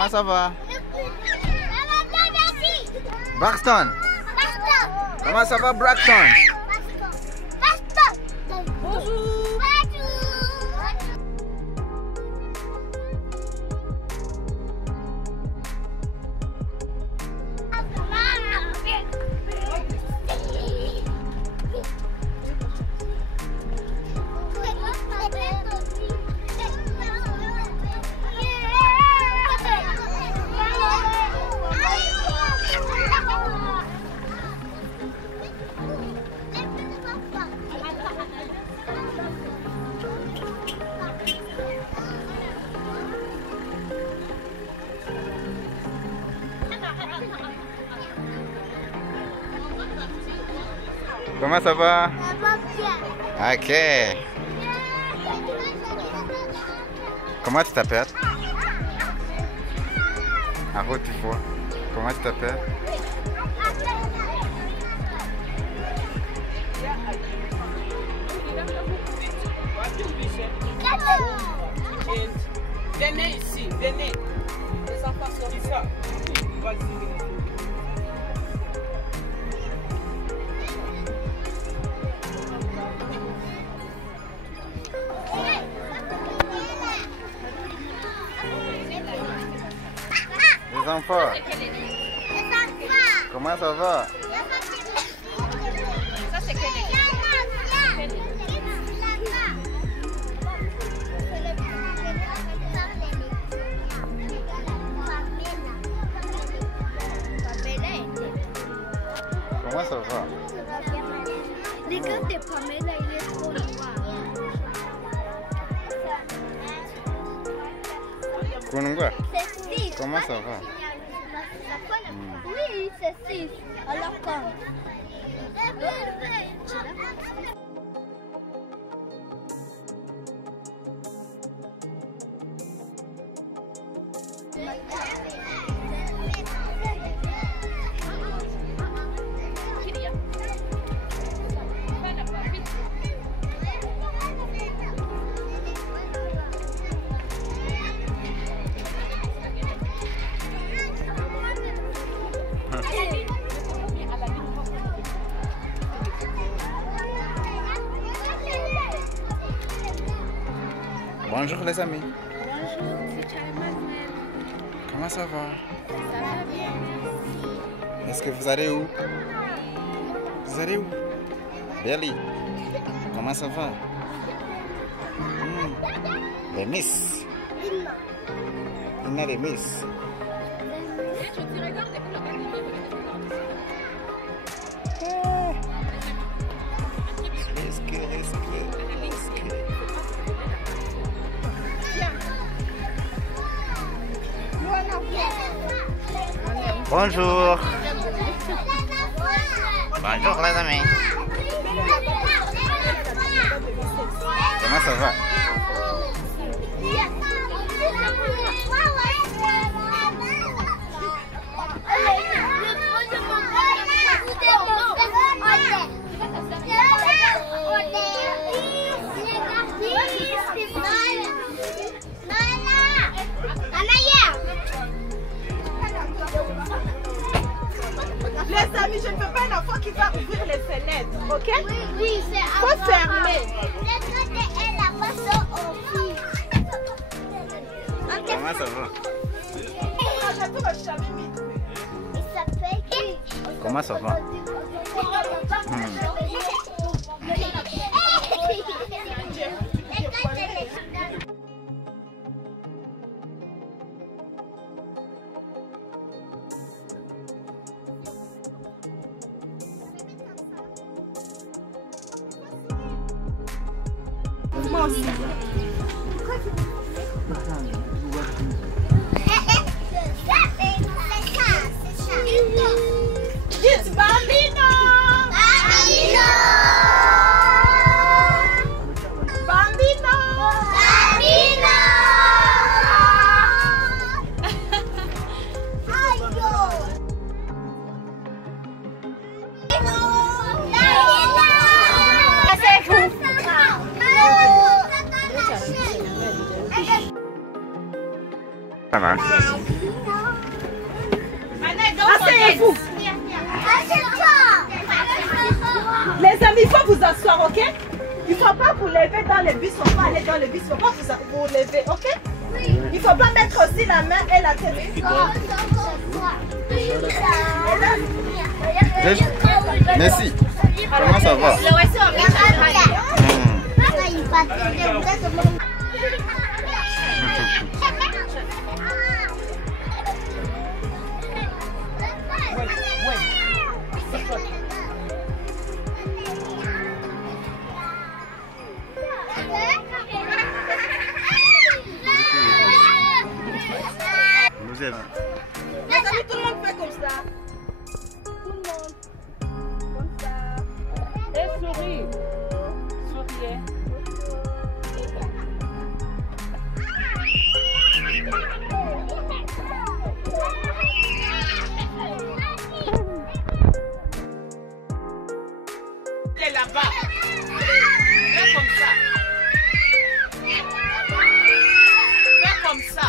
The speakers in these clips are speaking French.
Comment ça va? Braxton. Comment ça va, Braxton? Bonjour. Comment ça va? Ça va bien. Ok. Comment tu t'appelles? En route, il faut. Comment tu t'appelles? Venez ici, venez. Les enfants sont ici. Vas-y. Les enfants. Comment ça va? Ça c'est Comment ça va? Les gars de Pamela, il est trop noir. Kunungwa, C'est 6. comment ça va? Oui, c'est 6. Alors comme. Bonjour les amis. Bonjour, c'est Manuel. Comment ça va? Ça va bien? Est-ce que vous allez où? Vous allez où? Belly. Comment ça va? Les Miss. Il y a les Miss. Bonjour. Bonjour les amis. Comment ça va? Les amis, je ne veux pas un enfant qui va ouvrir les fenêtres, ok? Oui, oui, c'est Faut fermer. Comment ça va? Comment ça va? Moi aussi. Dites Bambino! Bambino! Bambino! Bambino! Ça marche. Asseyez-vous. Les amis, il faut vous asseoir, ok? Il ne faut pas vous lever dans le bus, il ne faut pas aller dans le bus, il ne faut pas vous lever, ok? Il ne faut pas mettre aussi la main et la tête. Merci. Comment ça va? Nous aimons. Les amis, tout le monde fait comme ça. Tout le monde. Comme ça. Et souris. Souriez. C'est là-bas. Fais comme ça. Fais comme ça.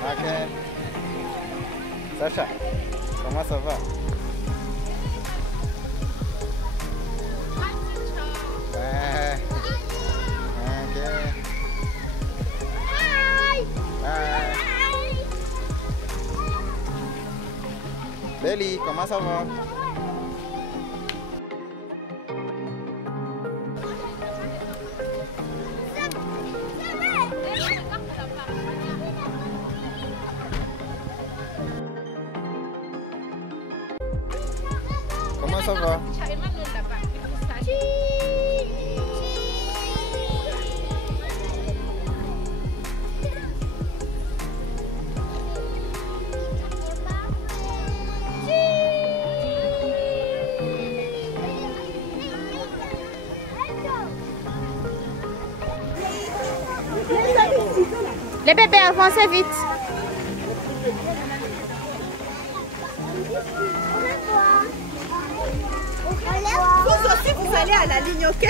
Ok. Sacha, comment ça va? Ouais. Ok. Bye. Belly, comment ça va? Comment ça va? Les bébés, avancez vite. Vous aussi, vous allez à la ligne, ok?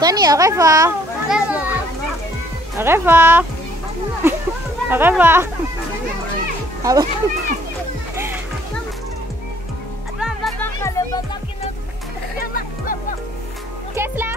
Tony, au revoir. Au revoir. Au revoir. Qu'est-ce là?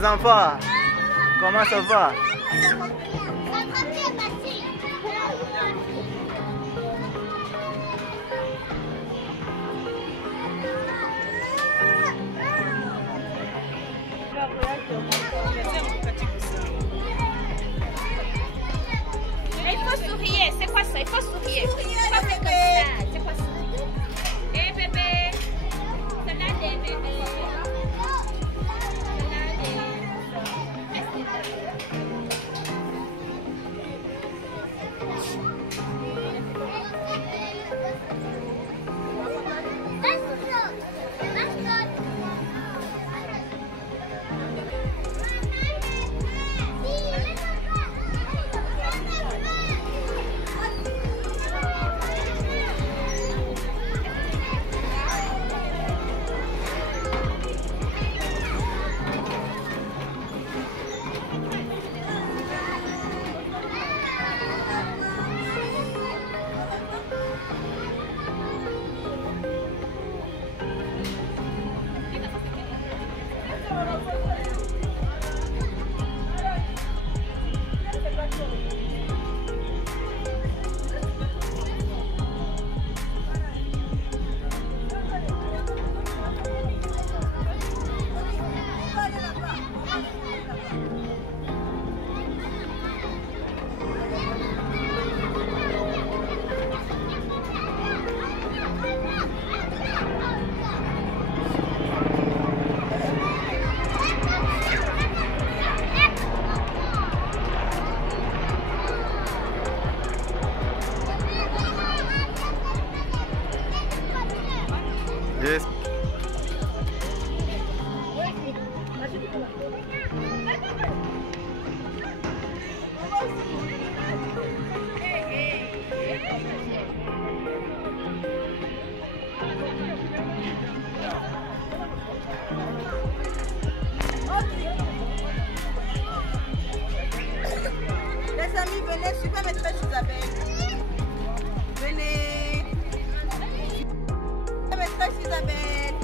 Les enfants, comment ça va? Il faut sourire, c'est quoi ça? Il faut sourire. C'est quoi ça? Eh bébé, c'est là des bébés. Yes. Les amis, venez, suivez maîtresse Isabelle. Venez. Maîtresse Isabelle.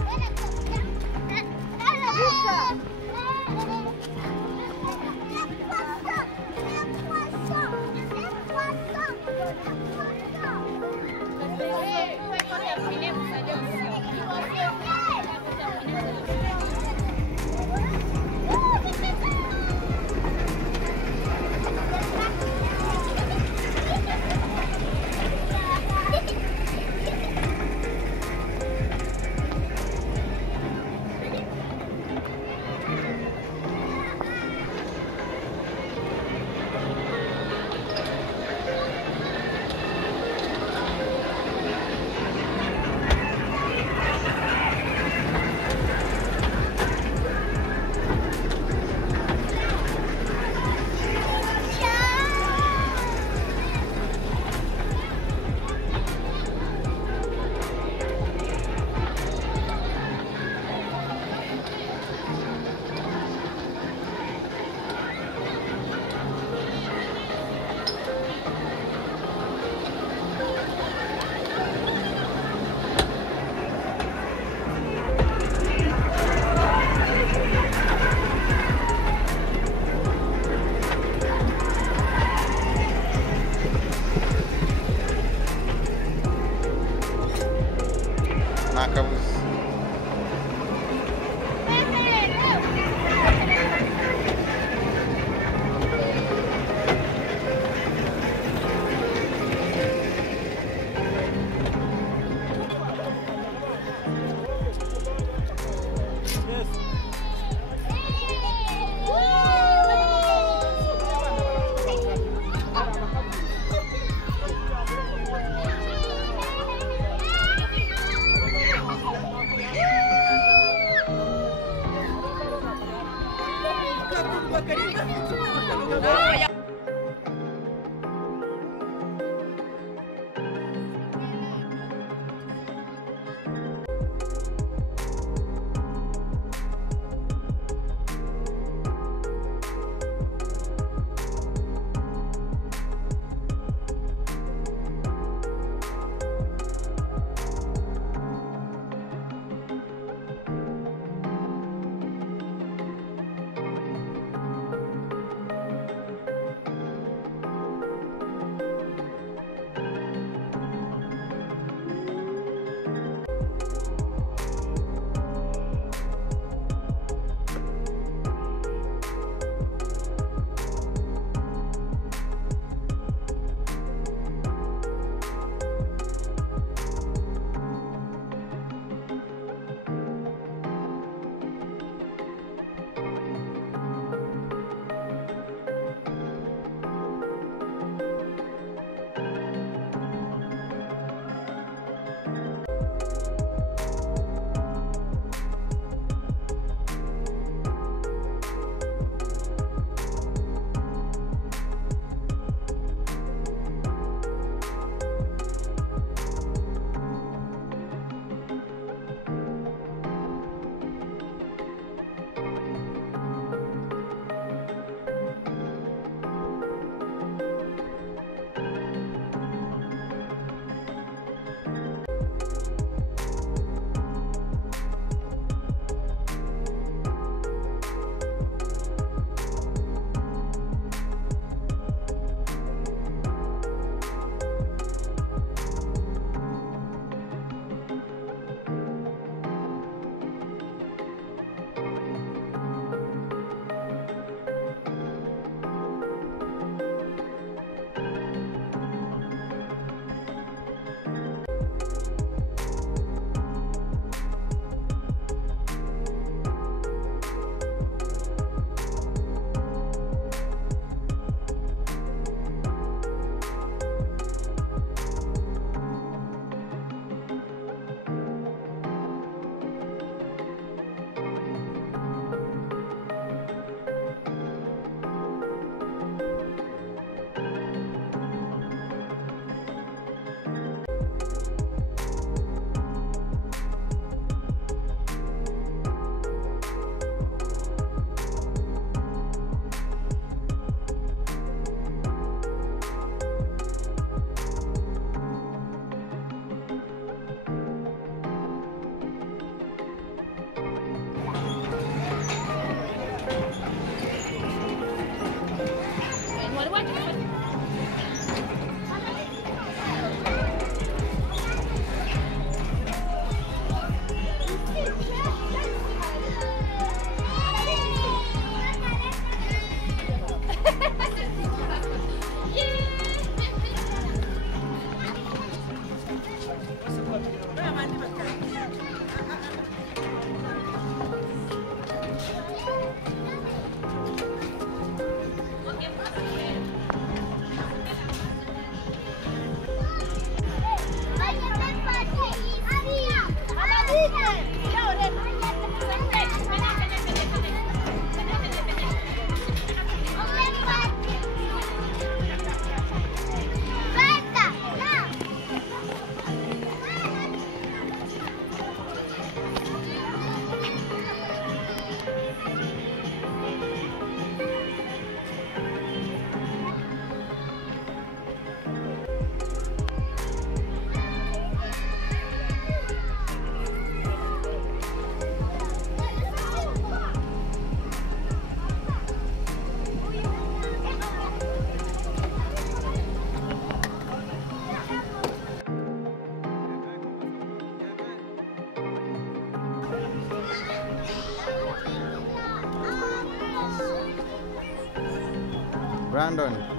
Brandon.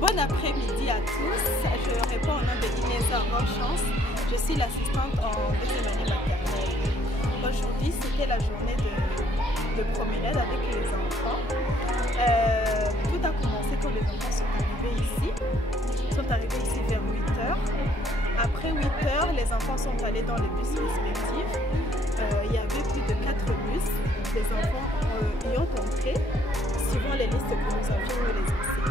Bon après-midi à tous, je réponds au nom de Inesa Chance. Je suis l'assistante en deuxième année maternelle. Aujourd'hui, c'était la journée de promenade avec les enfants. Tout a commencé quand les enfants sont arrivés ici vers 8 h. Après 8 h, les enfants sont allés dans les bus respectifs. Il y avait plus de 4 bus. Les enfants y ont entré suivant les listes que nous avions eu les enseignants.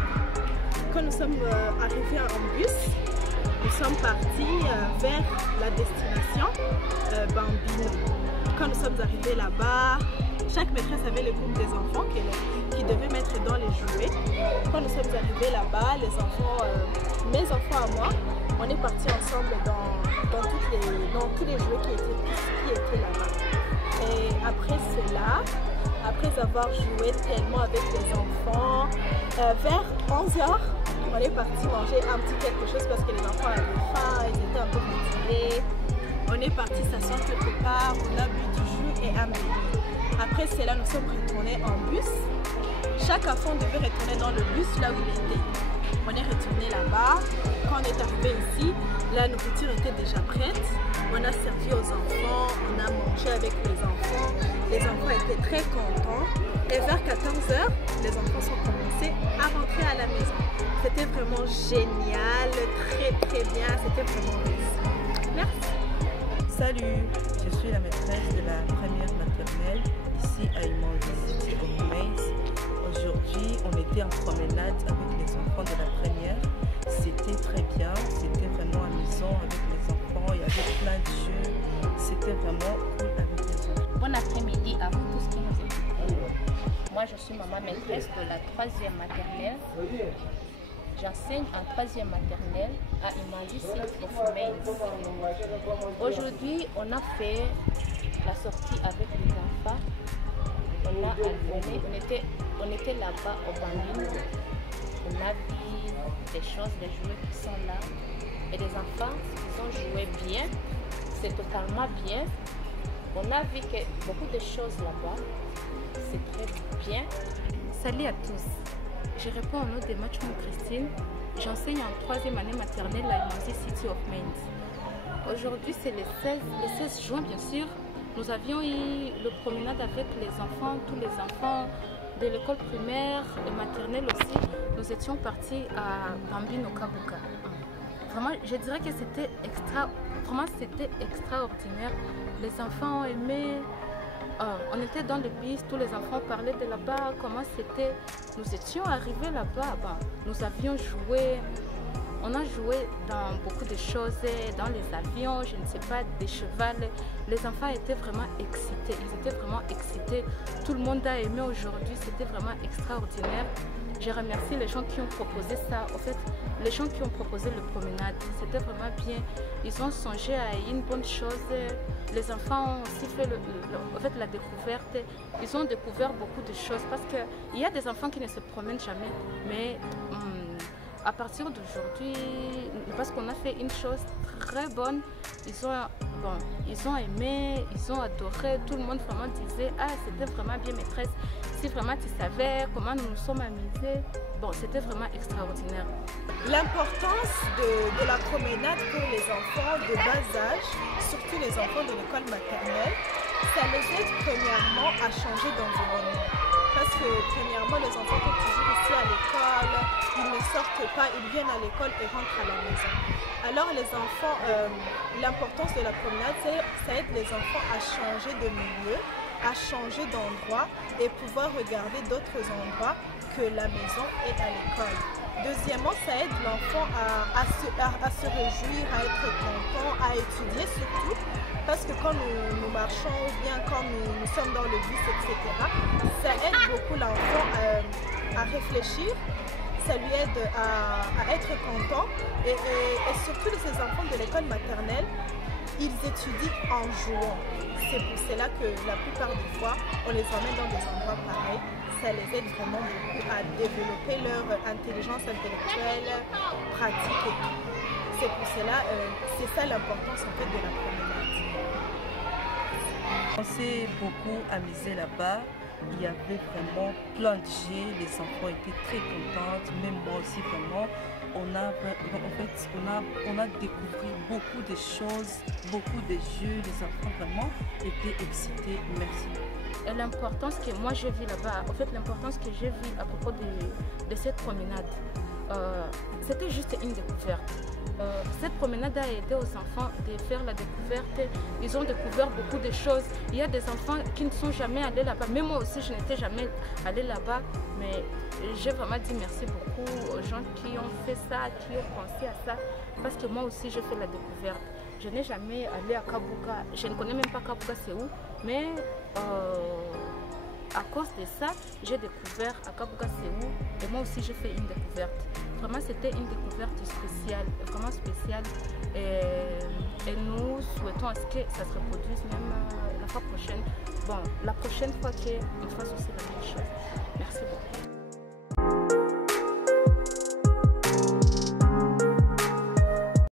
Quand nous sommes arrivés en bus, nous sommes partis vers la destination Bambino. Quand nous sommes arrivés là-bas, chaque maîtresse avait le groupe des enfants qui devaient mettre dans les jouets. Quand nous sommes arrivés là-bas, les enfants, mes enfants à moi, on est partis ensemble dans tous les jouets qui étaient là-bas. Et après cela, après avoir joué tellement avec les enfants, vers 11 h, on est parti manger un petit quelque chose parce que les enfants avaient faim, ils étaient un peu motivés. On est parti s'asseoir quelque part, on a bu du jus et un menu. Après cela, nous sommes retournés en bus. Chaque enfant devait retourner dans le bus là où il était. On est retourné là-bas. Quand on est arrivé ici, la nourriture était déjà prête. On a servi aux enfants, on a mangé avec les enfants. Les enfants étaient très contents. Et vers 14 h, les enfants sont commencés à rentrer à la maison. C'était vraiment génial, très bien. C'était vraiment réussi. Merci. Salut, je suis la maîtresse de la première maternelle ici à Imandi City of Maize. Aujourd'hui, on était en promenade avec les enfants de la première. C'était très bien, c'était vraiment amusant avec les enfants. Il y avait plein de jeux. C'était vraiment cool avec les enfants. Bon après-midi à vous tous qui nous écoutent. Moi, je suis maman maîtresse de la 3e maternelle. J'enseigne en 3e maternelle à Imandi City of Maize. Aujourd'hui, on a fait la sortie avec les enfants. On était là-bas au Bambino. On a vu des choses, des jouets qui sont là. Et les enfants, ils ont joué bien. C'est totalement bien. On a vu que beaucoup de choses là-bas. C'est très bien. Salut à tous. Je réponds au nom de Matchman Christine. J'enseigne en 3e année maternelle à Imandi City of Maize. Aujourd'hui, c'est le 16 juin, bien sûr. Nous avions eu le promenade avec les enfants, tous les enfants de l'école primaire et maternelle aussi. Nous étions partis à Bambino Kabuka. Vraiment, je dirais que c'était extraordinaire. Les enfants ont aimé. On était dans le bus, tous les enfants parlaient de là-bas, comment c'était. Nous étions arrivés là-bas, nous avions joué. On a joué dans beaucoup de choses, dans les avions, je ne sais pas, des chevals. Les enfants étaient vraiment excités, ils étaient vraiment excités. Tout le monde a aimé aujourd'hui, c'était vraiment extraordinaire. Je remercie les gens qui ont proposé ça. En fait, les gens qui ont proposé le promenade, c'était vraiment bien. Ils ont songé à une bonne chose. Les enfants ont aussi fait la découverte. Ils ont découvert beaucoup de choses parce qu'il y a des enfants qui ne se promènent jamais. Mais à partir d'aujourd'hui, parce qu'on a fait une chose très bonne, ils ont aimé, ils ont adoré. Tout le monde vraiment disait, ah, c'était vraiment bien maîtresse. Si vraiment tu savais comment nous nous sommes amusés. Bon, c'était vraiment extraordinaire. L'importance de la promenade pour les enfants de bas âge, surtout les enfants de l'école maternelle, ça les aide premièrement à changer d'environnement. Parce que premièrement, les enfants sont toujours ici à l'école, ils ne sortent pas, ils viennent à l'école et rentrent à la maison. Alors les enfants, l'importance de la promenade, ça aide les enfants à changer de milieu, à changer d'endroit et pouvoir regarder d'autres endroits que la maison et à l'école. Deuxièmement, ça aide l'enfant à se réjouir, à être content, à étudier surtout. Parce que quand nous marchons ou bien quand nous sommes dans le bus, etc., ça aide beaucoup l'enfant à réfléchir, ça lui aide à être content. Et surtout ces enfants de l'école maternelle, ils étudient en jouant. C'est pour cela que la plupart des fois, on les emmène dans des endroits pareils. Ça les aide vraiment beaucoup à développer leur intelligence intellectuelle, pratique et tout. C'est pour cela, c'est ça l'importance en fait de la promenade. On s'est beaucoup amusé là-bas. Il y avait vraiment plein de jeux. Les enfants étaient très contents, même moi aussi vraiment. On a découvert beaucoup de choses, beaucoup de jeux. Les enfants vraiment étaient excités. Merci. Et l'importance que moi j'ai vue là-bas, en fait l'importance que j'ai vue à propos de cette promenade, c'était juste une découverte. Cette promenade a aidé aux enfants de faire la découverte. Ils ont découvert beaucoup de choses. Il y a des enfants qui ne sont jamais allés là-bas. Même moi aussi, je n'étais jamais allée là-bas. Mais j'ai vraiment dit merci beaucoup aux gens qui ont fait ça, qui ont pensé à ça. Parce que moi aussi, j'ai fait la découverte. Je n'ai jamais allé à Kabuga. Je ne connais même pas Kabuga, c'est où. Mais à cause de ça, j'ai découvert à Kabuga, c'est où. Et moi aussi, j'ai fait une découverte. Vraiment, c'était une découverte spéciale, vraiment spéciale. Et nous souhaitons à ce que ça se reproduise même la fois prochaine. Bon, la prochaine fois qu'on fasse aussi la même chose. Merci beaucoup.